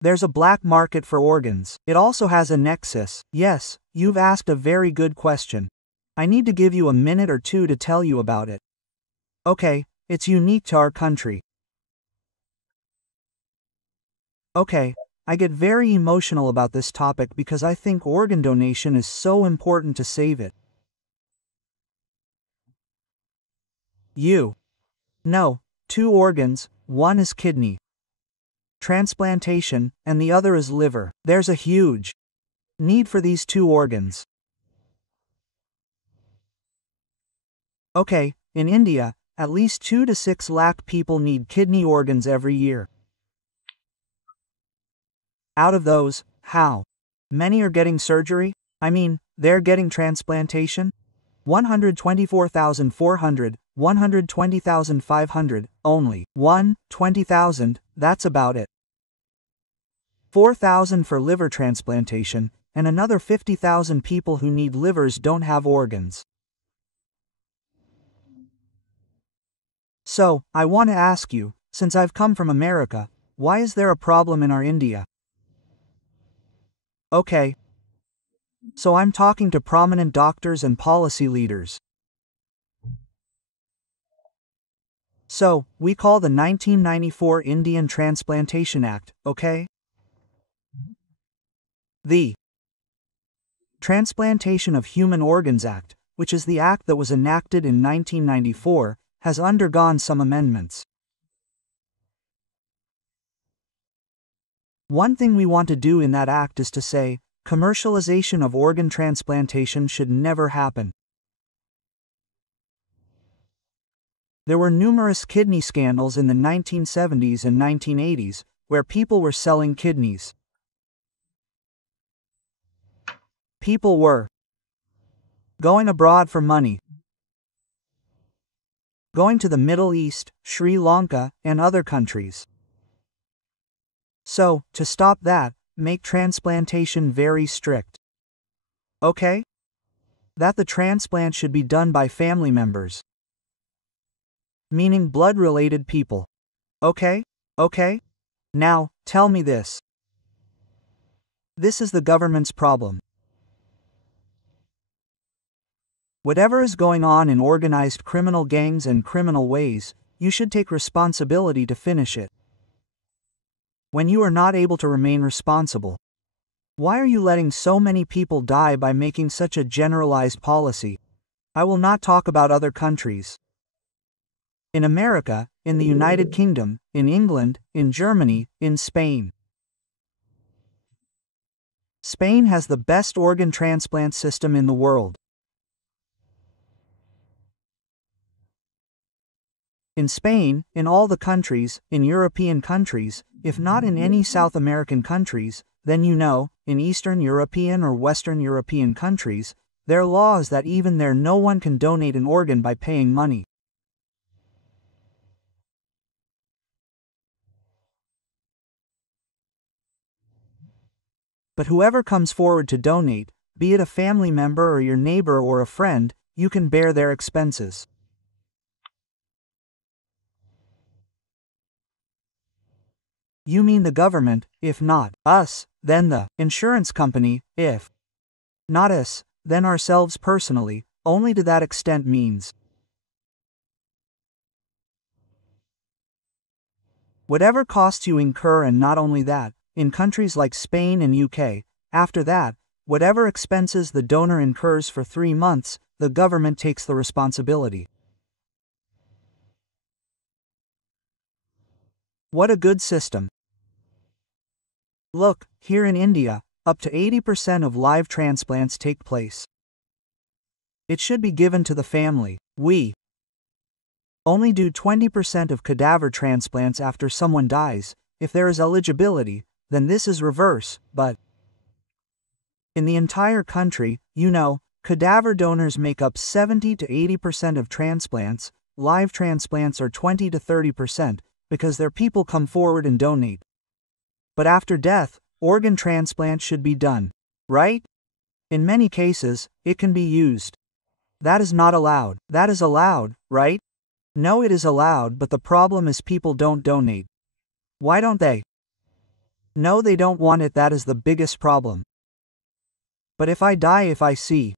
There's a black market for organs. It also has a nexus. Yes, you've asked a very good question. I need to give you a minute or two to tell you about it. Okay, it's unique to our country. Okay, I get very emotional about this topic because I think organ donation is so important to save it. You. No, 2 organs, one is kidney transplantation, and the other is liver. There's a huge need for these 2 organs. Okay, in India, at least 2 to 6 lakh people need kidney organs every year. Out of those, how many are getting surgery? I mean, they're getting transplantation? 124,400, 120,500, only. 20,000, that's about it. 4,000 for liver transplantation, and another 50,000 people who need livers don't have organs. So, I want to ask you, since I've come from America, why is there a problem in our India? Okay. So I'm talking to prominent doctors and policy leaders. So, we call the 1994 Indian Transplantation Act, okay? The Transplantation of Human Organs Act, which is the act that was enacted in 1994, has undergone some amendments. One thing we want to do in that act is to say, commercialization of organ transplantation should never happen. There were numerous kidney scandals in the 1970s and 1980s, where people were selling kidneys. People were going abroad for money, going to the Middle East, Sri Lanka, and other countries. So, to stop that, make transplantation very strict. Okay? That the transplant should be done by family members. Meaning blood-related people. Okay? Okay? Now, tell me this. This is the government's problem. Whatever is going on in organized criminal gangs and criminal ways, you should take responsibility to finish it. When you are not able to remain responsible, why are you letting so many people die by making such a generalized policy? I will not talk about other countries. In America, in the United Kingdom, in England, in Germany, in Spain. Spain has the best organ transplant system in the world. In Spain, in all the countries, in European countries, if not in any South American countries, then in Eastern European or Western European countries, there are laws that even there no one can donate an organ by paying money. But whoever comes forward to donate, be it a family member or your neighbor or a friend, you can bear their expenses. You mean the government, if not us, then the insurance company, if not us, then ourselves personally, only to that extent means. Whatever costs you incur, and not only that, in countries like Spain and UK, after that, whatever expenses the donor incurs for 3 months, the government takes the responsibility. What a good system. Look, here in India, up to 80% of live transplants take place. It should be given to the family. We only do 20% of cadaver transplants after someone dies. If there is eligibility, then this is reverse, but in the entire country, cadaver donors make up 70 to 80% of transplants, live transplants are 20 to 30%, because their people come forward and donate. But after death, organ transplant should be done, right? In many cases, it can be used. That is not allowed. That is allowed, right? No, it is allowed, but the problem is people don't donate. Why don't they? No, they don't want it, that is the biggest problem. But if I die, if I see.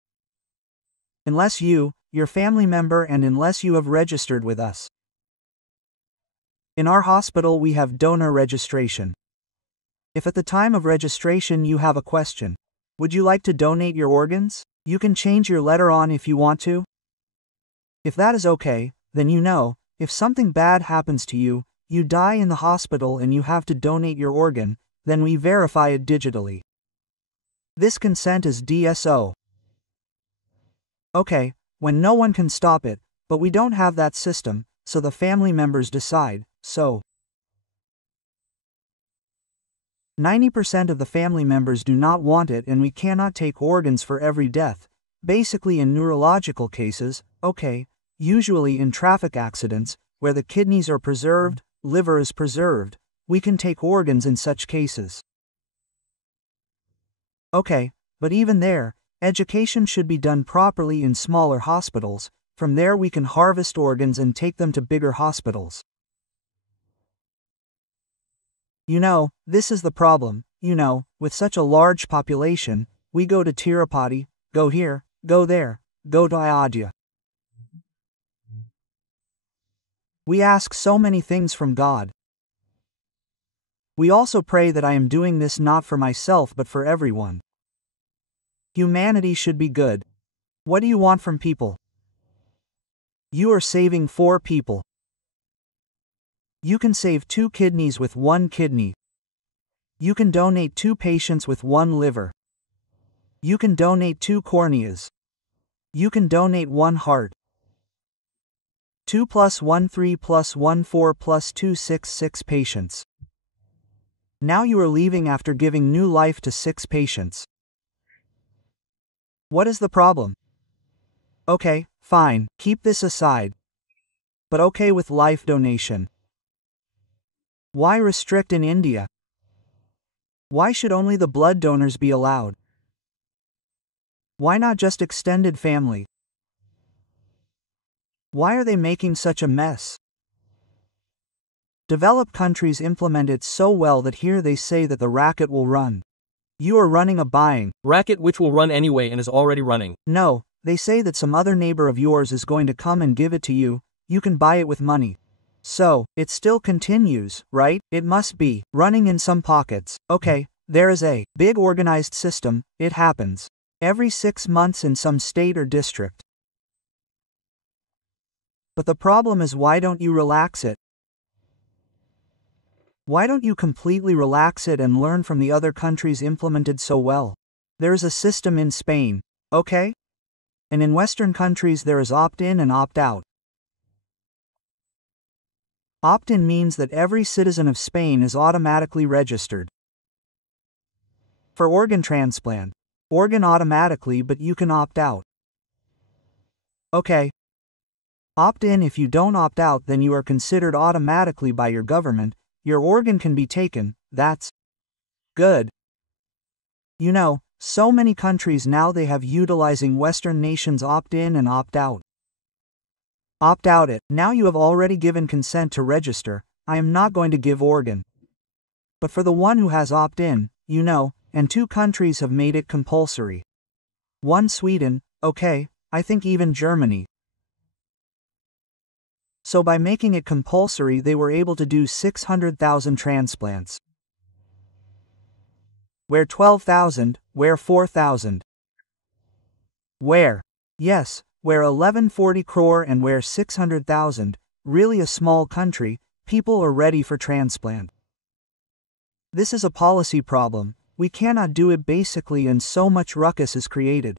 Unless you, your family member, and unless you have registered with us. In our hospital we have donor registration. If at the time of registration you have a question, would you like to donate your organs? You can change your letter on if you want to. If that is okay, then you know, if something bad happens to you, you die in the hospital and you have to donate your organ, then we verify it digitally. This consent is DSO. Okay, when no one can stop it, but we don't have that system, so the family members decide, so 90% of the family members do not want it and we cannot take organs for every death. Basically in neurological cases, okay, usually in traffic accidents, where the kidneys are preserved, liver is preserved, we can take organs in such cases. Okay, but even there, education should be done properly in smaller hospitals. From there we can harvest organs and take them to bigger hospitals. You know, this is the problem, with such a large population, we go to Tirupati, go here, go there, go to Ayodhya. We ask so many things from God. We also pray that I am doing this not for myself but for everyone. Humanity should be good. What do you want from people? You are saving 4 people. You can save 2 kidneys with 1 kidney. You can donate 2 patients with 1 liver. You can donate 2 corneas. You can donate 1 heart. 2 + 1 3 + 1 4 + 2 6 patients. Now you are leaving after giving new life to 6 patients. What is the problem? Okay, fine, keep this aside. But okay with life donation. Why restrict in India? Why should only the blood donors be allowed? Why not just extended family? Why are they making such a mess? Developed countries implement it so well that here they say that the racket will run. You are running a buying racket which will run anyway and is already running. No, they say that some other neighbor of yours is going to come and give it to you, you can buy it with money. So, it still continues, right? It must be running in some pockets. Okay, there is a big organized system, it happens every 6 months in some state or district. But the problem is, why don't you relax it? Why don't you completely relax it and learn from the other countries implemented so well? There is a system in Spain, okay? And in Western countries there is opt-in and opt-out. Opt-in means that every citizen of Spain is automatically registered for organ transplant. Organ automatically, but you can opt out. Okay. Opt in. If you don't opt out, then you are considered automatically by your government. Your organ can be taken. That's good. You know, so many countries now they have utilizing Western nations opt in and opt out. Opt out it. Now you have already given consent to register. I am not going to give organ. But for the one who has opt in, and 2 countries have made it compulsory. 1 Sweden, okay, I think even Germany. So by making it compulsory they were able to do 600,000 transplants. Where 12,000, where 4,000. Where? Yes, where 1140 crore and where 600,000, really a small country, people are ready for transplant. This is a policy problem. We cannot do it basically and so much ruckus is created.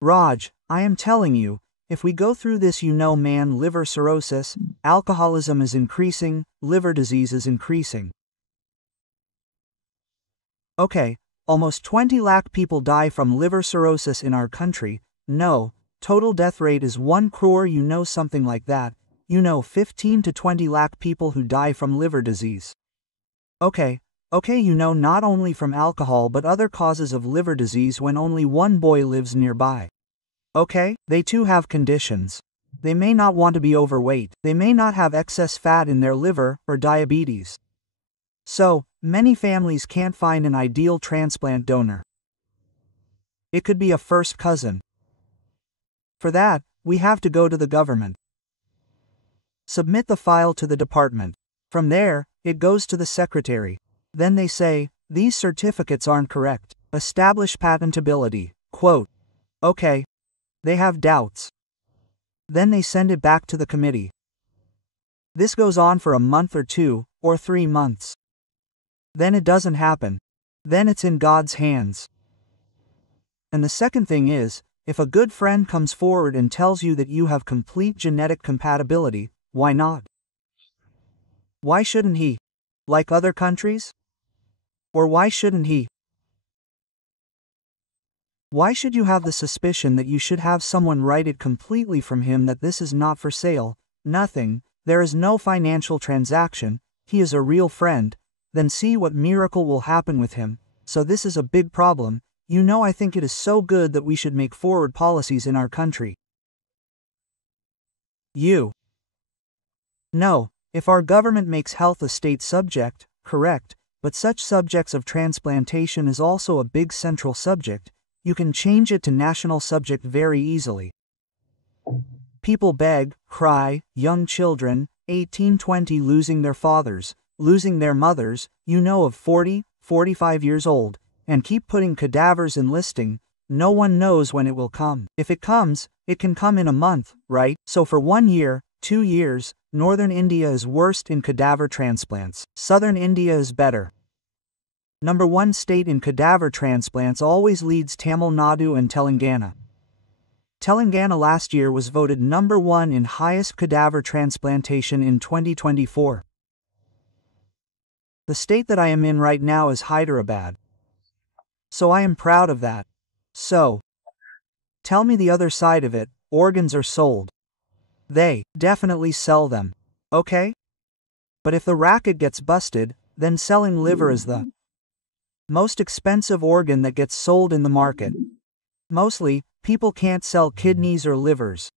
Raj, I am telling you, if we go through this man, liver cirrhosis, alcoholism is increasing, liver disease is increasing. Okay, almost 20 lakh people die from liver cirrhosis in our country. No, total death rate is 1 crore, something like that. 15 to 20 lakh people who die from liver disease. Okay, not only from alcohol but other causes of liver disease when only 1 boy lives nearby. Okay, they too have conditions. They may not want to be overweight. They may not have excess fat in their liver or diabetes. So, many families can't find an ideal transplant donor. It could be a first cousin. For that, we have to go to the government. Submit the file to the department. From there, it goes to the secretary. Then they say, these certificates aren't correct. Establish patentability. Quote. Okay. They have doubts. Then they send it back to the committee. This goes on for a month or 2, or 3 months. Then it doesn't happen. Then it's in God's hands. And the second thing is, if a good friend comes forward and tells you that you have complete genetic compatibility, why not? Why shouldn't he? Like other countries? Or why shouldn't he? Why should you have the suspicion that you should have someone write it completely from him that this is not for sale, nothing, there is no financial transaction, he is a real friend, then see what miracle will happen with him, so this is a big problem, you know I think it is so good that we should make forward policies in our country. No, if our government makes health a state subject, correct, but such subjects of transplantation is also a big central subject, you can change it to national subject very easily. People beg, cry, young children, 18-20 losing their fathers, losing their mothers, you know of 40, 45 years old, and keep putting cadavers in listing, no one knows when it will come. If it comes, it can come in a month, right? So for 1 year, 2 years, northern India is worst in cadaver transplants. Southern India is better. Number 1 state in cadaver transplants always leads Tamil Nadu and Telangana. Telangana last year was voted number 1 in highest cadaver transplantation in 2024. The state that I am in right now is Hyderabad. So I am proud of that. So, tell me the other side of it, organs are sold. They definitely sell them. Okay? But if the racket gets busted, then selling liver is the most expensive organ that gets sold in the market. Mostly, people can't sell kidneys or livers.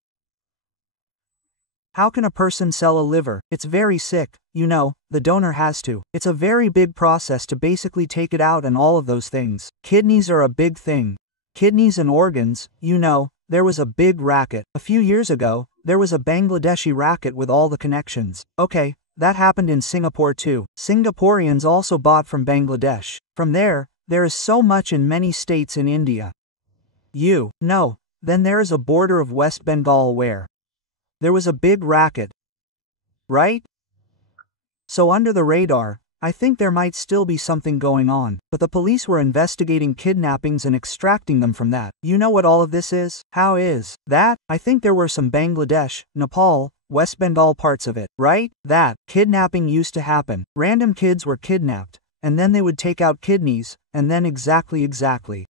How can a person sell a liver? It's very sick, you know, the donor has to. It's a very big process to basically take it out and all of those things. Kidneys are a big thing. Kidneys and organs, you know, there was a big racket. A few years ago, there was a Bangladeshi racket with all the connections. Okay, that happened in Singapore too. Singaporeans also bought from Bangladesh. From there is so much in many states in India. Then there is a border of West Bengal where there was a big racket. Right? So under the radar, I think there might still be something going on, but the police were investigating kidnappings and extracting them from that. You know what all of this is? How is that? I think there were some Bangladesh, Nepal, West Bengal parts of it, right? That kidnapping used to happen. Random kids were kidnapped, and then they would take out kidneys, and then exactly.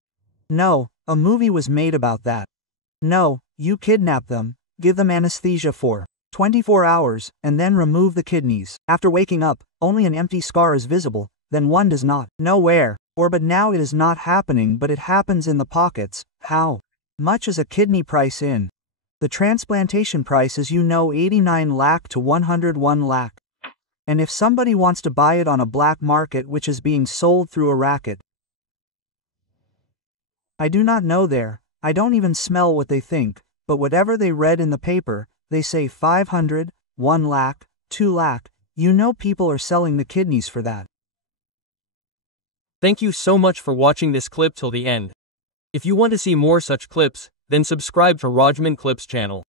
No, a movie was made about that. No, you kidnap them, give them anesthesia for 24 hours, and then remove the kidneys. After waking up, only an empty scar is visible, then one does not know where. But now it is not happening, but it happens in the pockets. How much is a kidney price in? The transplantation price is 89 lakh to 101 lakh. And if somebody wants to buy it on a black market which is being sold through a racket, I do not know there, I don't even smell what they think, but whatever they read in the paper, they say 500, 1 lakh, 2 lakh, you know people are selling the kidneys for that. Thank you so much for watching this clip till the end. If you want to see more such clips, then subscribe to Rajman Clips channel.